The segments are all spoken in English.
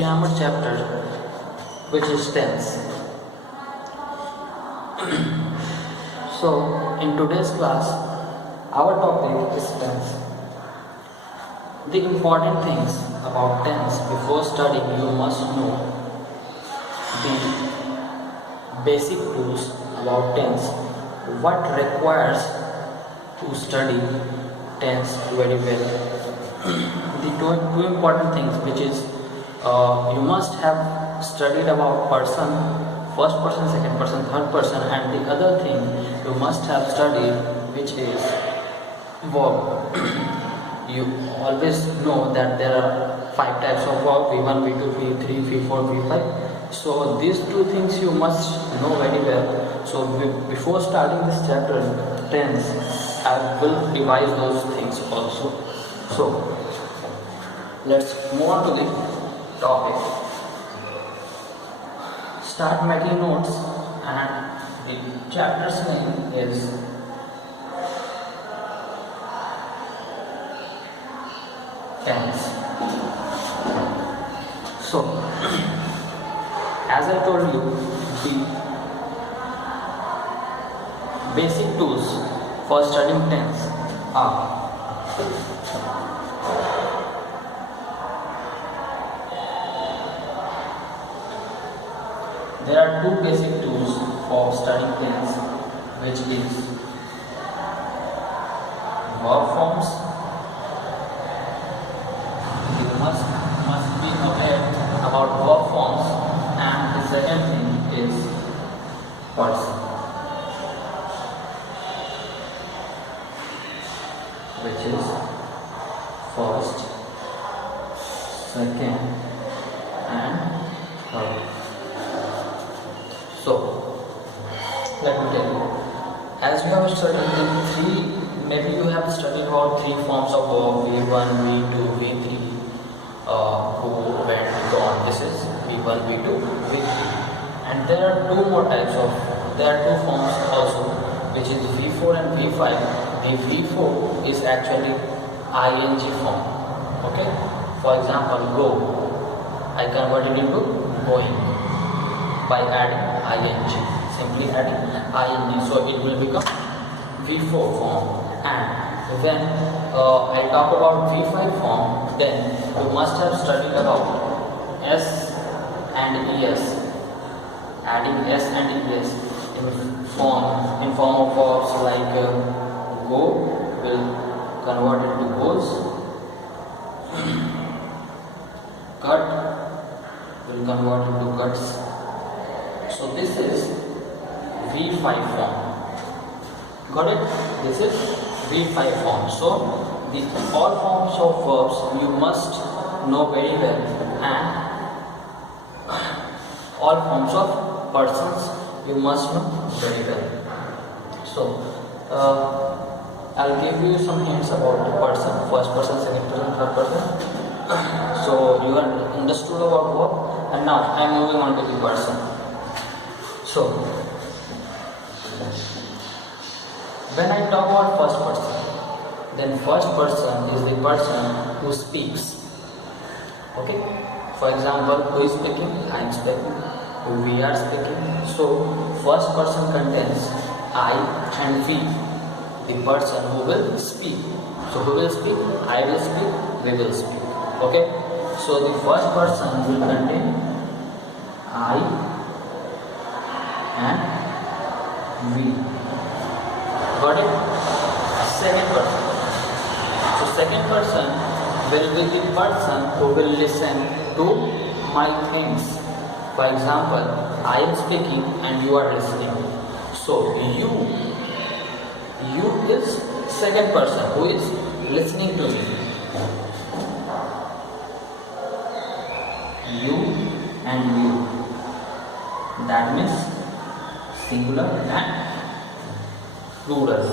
Grammar chapter, which is tense. So, in today's class, our topic is tense. The important things about tense before studying, you must know the basic tools about tense, what requires to study tense very well. The two important things, which is you must have studied about person, first person, second person, third person, and the other thing you must have studied, which is verb. You always know that there are 5 types of verb: V1, V2, V3, V4, V5. So these two things you must know very well. So before starting this chapter tense, I will revise those things also. So let's move on to the topic. Start making notes, and the chapter's name is tense. So, as I told you, the basic tools for studying tense are there are two basic tools for studying tense, which is verb forms. You must be aware about verb forms, and the second thing is person, which is first, second, and third. So, let me tell you, as you have studied maybe you have studied about 3 forms of verb: V1, V2, V3, who, went, gone. This is V1, V2, V3. And there are 2 forms also, which is V4 and V5. The V4 is actually ing form. Okay? For example, go. I convert it into going by adding ing, simply adding ing, so it will become V4 form. And when I talk about V5 form, then you must have studied about S and ES, adding S and ES in form of verbs like go will convert it to goes, cut will convert into cuts. So this is V5 form. Got it? This is V5 form. So all forms of verbs you must know very well, and all forms of persons you must know very well. So I'll give you some hints about the person: first person, second person, third person. So you have understood about verb, and now I am moving on to the person. So, when I talk about first person, then first person is the person who speaks. Okay? For example, who is speaking? I am speaking. We are speaking. So, first person contains I and we, the person who will speak. So, who will speak? I will speak. We will speak. Okay? So, the first person will contain I and we. Got it? Second person. So second person will be the person who will listen to my things. For example, I am speaking and you are listening. So you is second person who is listening to me. You and you. That means singular and plural.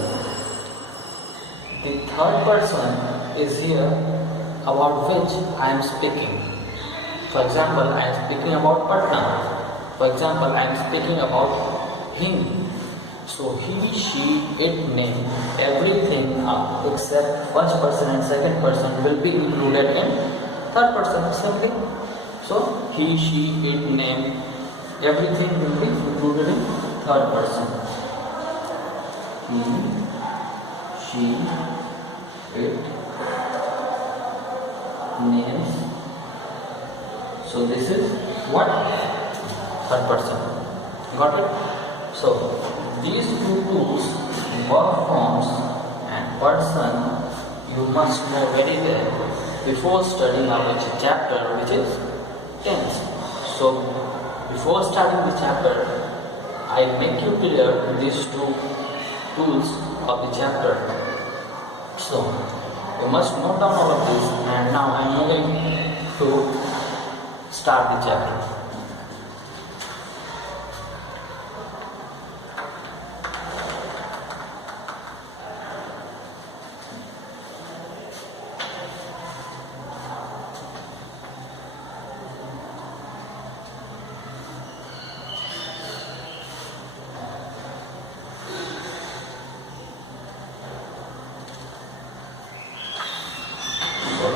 The third person is here about which I am speaking. For example, I am speaking about Patna. For example, I am speaking about him. So he, she, it, name, everything except first person and second person will be included in third person. Same thing. So he, she, it, name, everything will be included in third person. He, she, it, names. So this is what? Third person. Got it? So these two tools, verb forms and person, you must know very well before studying our chapter, which is tense. So before starting the chapter, I make you clear these two tools of the chapter. So you must note down all of this, and now I am moving to start the chapter.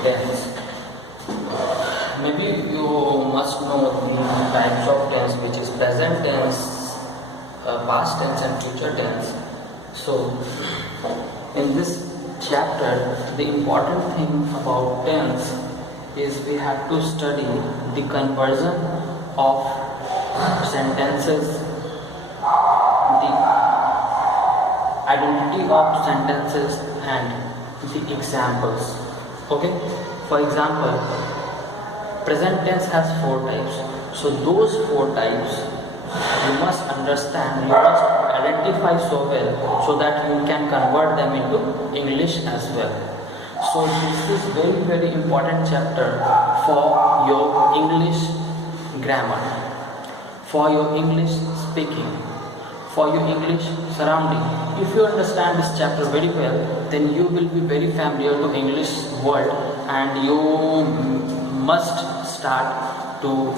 Tense. Maybe you must know the types of tense, which is present tense, past tense and future tense. So in this chapter, the important thing about tense is we have to study the conversion of sentences, the identity of sentences and the examples. Okay, for example, present tense has 4 types. So those 4 types you must understand, you must identify so well so that you can convert them into English as well. So this is very important chapter for your English grammar, for your English speaking, for your English surrounding. If you understand this chapter very well, then you will be very familiar to English world, and you must start to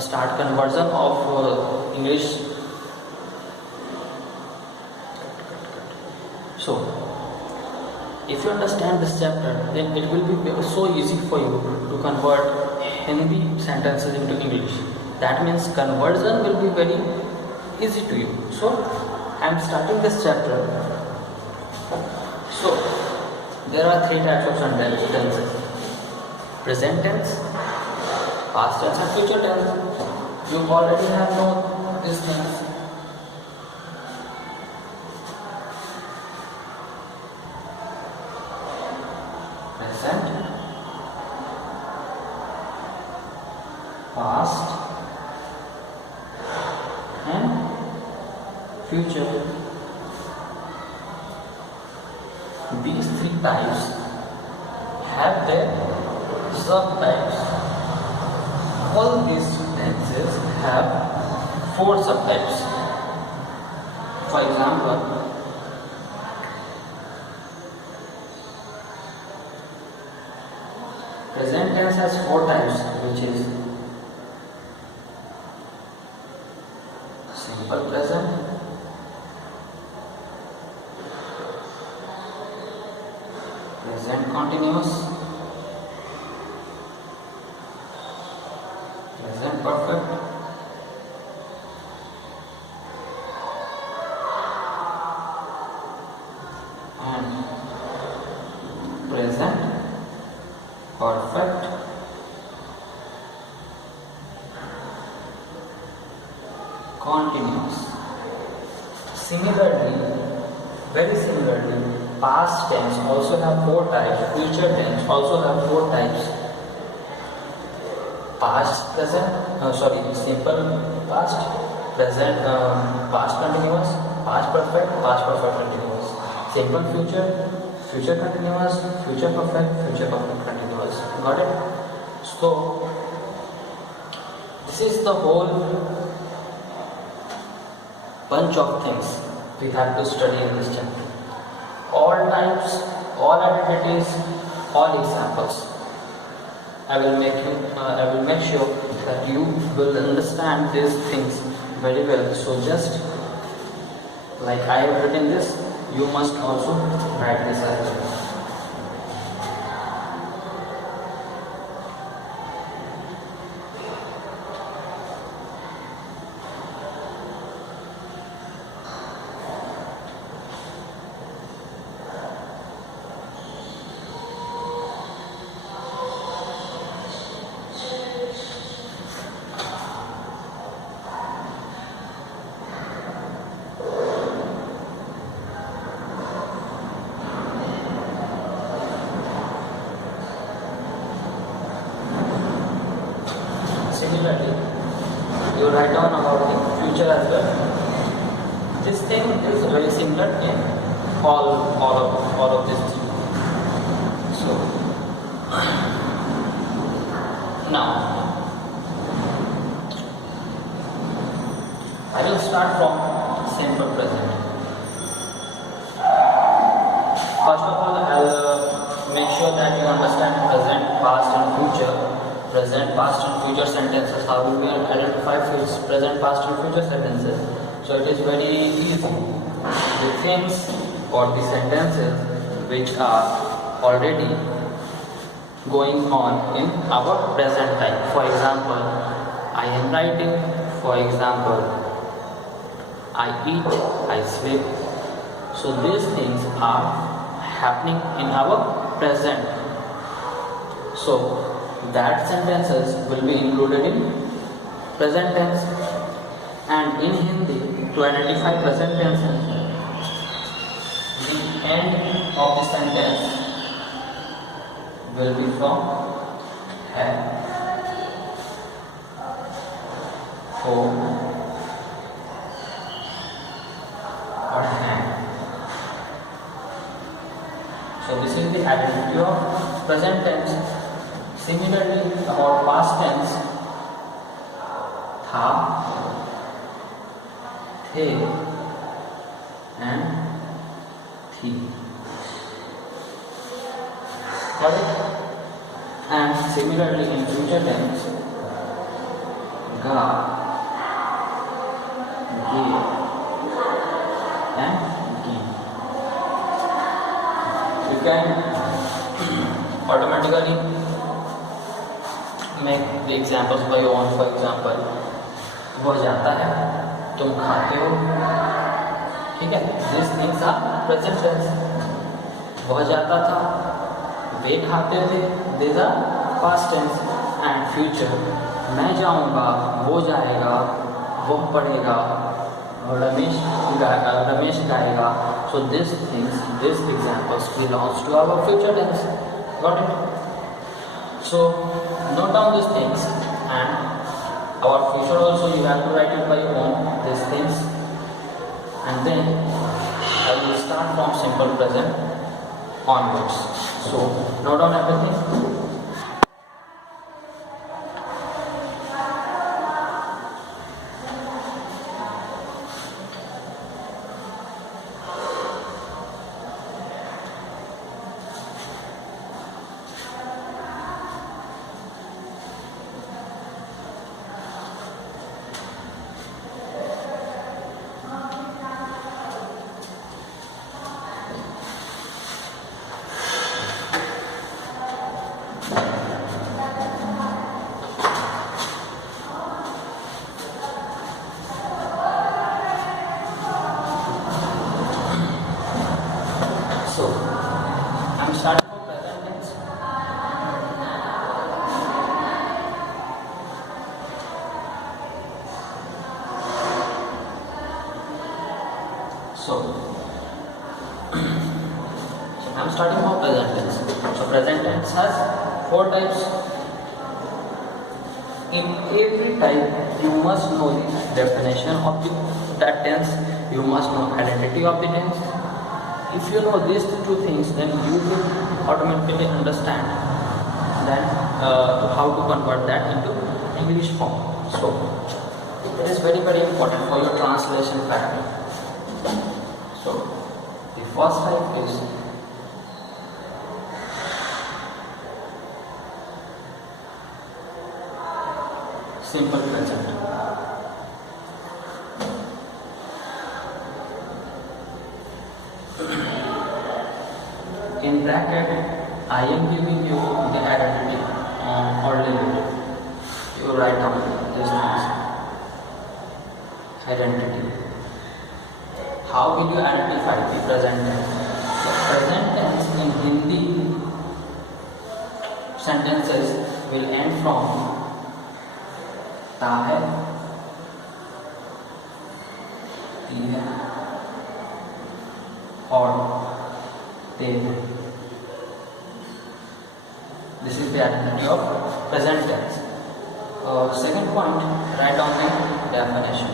start conversion of English. So if you understand this chapter, then it will be so easy for you to convert Hindi sentences into English. That means conversion will be very easy to you. So I am starting this chapter. So there are 3 types of sentences: present tense, past tense and future tense. You already have known these things. Present, past and future. These 3 types have their subtypes. All these sentences have 4 subtypes. For example, present tense has 4 types, which is simple present, present continuous, present perfect, and present perfect continuous. Similarly, very similarly, past tense also have 4 types, future tense also have 4 types. Past present, simple past, present, past continuous, past perfect continuous, simple future, future continuous, future perfect continuous. Got it? So this is the whole bunch of things we have to study in this chapter. All types, all identities, all examples. I will make sure that you will understand these things very well. So just like I have written this, you must also write this as well. similarly, you write down about the future as well. This thing is very similar in all of this. So now I will start from simple present. First of all, I'll make sure that you understand present, past and future. Present, past and future sentences. How do we identify present, past and future sentences? So it is very easy. The things or the sentences which are already going on in our present time. For example, I am writing. For example, I eat, I sleep. So these things are happening in our present. So that sentences will be included in present tense. And in Hindi, to identify present tense, the end of the sentence will be from hai, ho, or hang. So this is the identity of present tense. Similarly, about past tense, tha, the, and thi. Got it? And similarly in future tense, ga, ge, and gi. You can automatically make the examples by your own. For example, वह जाता है, तुम खाते हो, ठीक है. These things are present tense. वह जाता था, वे खाते थे, these are past tense. And future, मैं जाऊंगा, वो जाएगा, वह पढ़ेगा, Ramesh गाएगा. So these things, these examples belongs to our future tense. Got it? So note down these things, and our future also you have to write it by your own, these things. And then I will start from simple present onwards. So note down everything. So I'm starting from present tense. So I'm starting from present tense. So present tense has 4 types. In every type, you must know the definition of that tense. You must know identity of the tense. If you know these 2 things, then you will automatically understand then how to convert that into English form. So it is very important for your translation factor. So the first type is simple present. In bracket, I am giving you the identity or limit. You write down these things. Identity. How will you identify the present tense? The present tense in Hindi sentences will end from ta hai, ti hai, or te. This is the identity of present tense. Second point, write down the definition.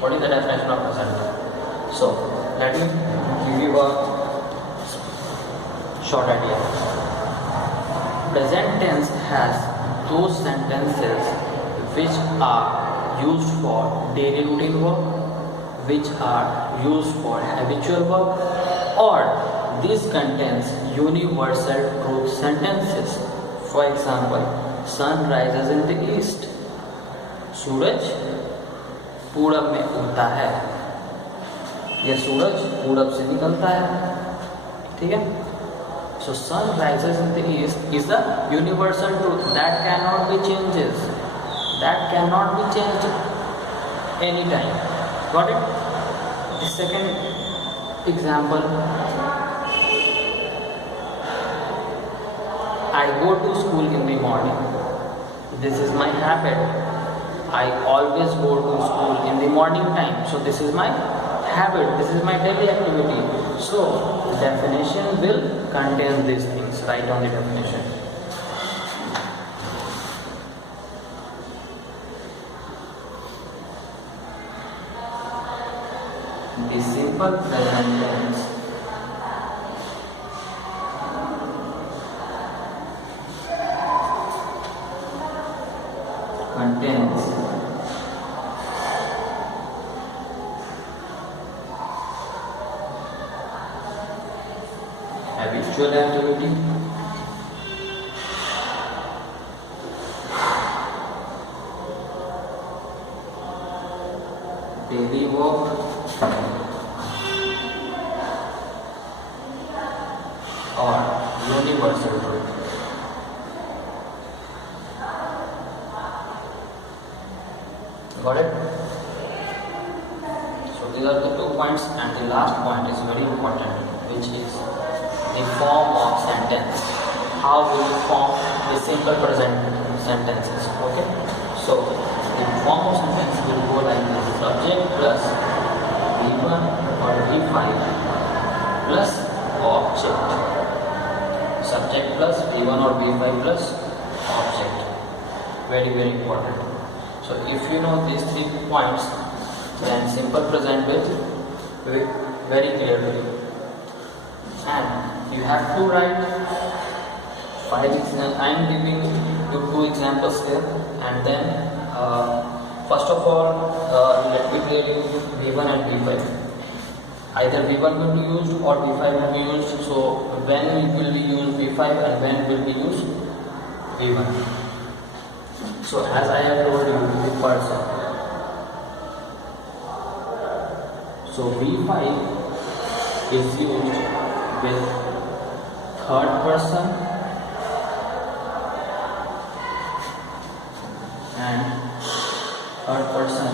What is the definition of present? So, let me give you a short idea. Present tense has those sentences which are used for daily routine work, which are used for habitual work, or this contains universal truth sentences. For example, sun rises in the east. सूरज पूरब में उगता है, यह सूरज पूरब से निकलता है, ठीक है. So sun rises in the east is the universal truth that cannot be changes, that cannot be changed anytime. Got it? The second example, I go to school in the morning. This is my habit. I always go to school in the morning time. So this is my habit. This is my daily activity. So the definition will contain these things. Write down the definition. The simple present tense contains habitual activity, daily work, or universal truth. Got it? So these are the 2 points, and the last point is very important, which is the form of sentence. How will you form the simple present sentences? Okay. So the form of sentence will go like this: subject plus V1 or V5 plus object. Subject plus V1 or V5 plus object. Very, very important. So if you know these 3 points, then simple present will be very clear to you. And you have to write 5 examples. I am giving you 2 examples here, and then first of all, let me clear you V1 and V5. Either V1 will be used or V5 will be used. So when will be used V5 and when will be used V1? So as I have told you, the person. So V5 is used with third person and third person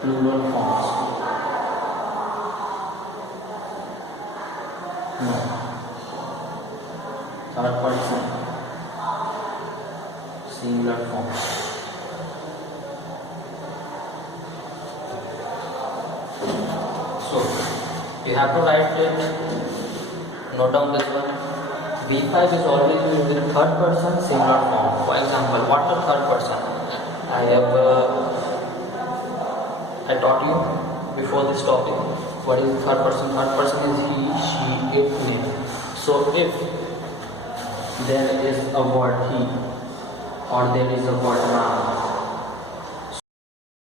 plural forms. No. Third person singular forms. So you have to write it. Note down this one. V5 is always used in third person singular form. For example, what is third person? I taught you before this topic. What is third person? Third person is he, she, it, name. So if there is a word he or there is a word now,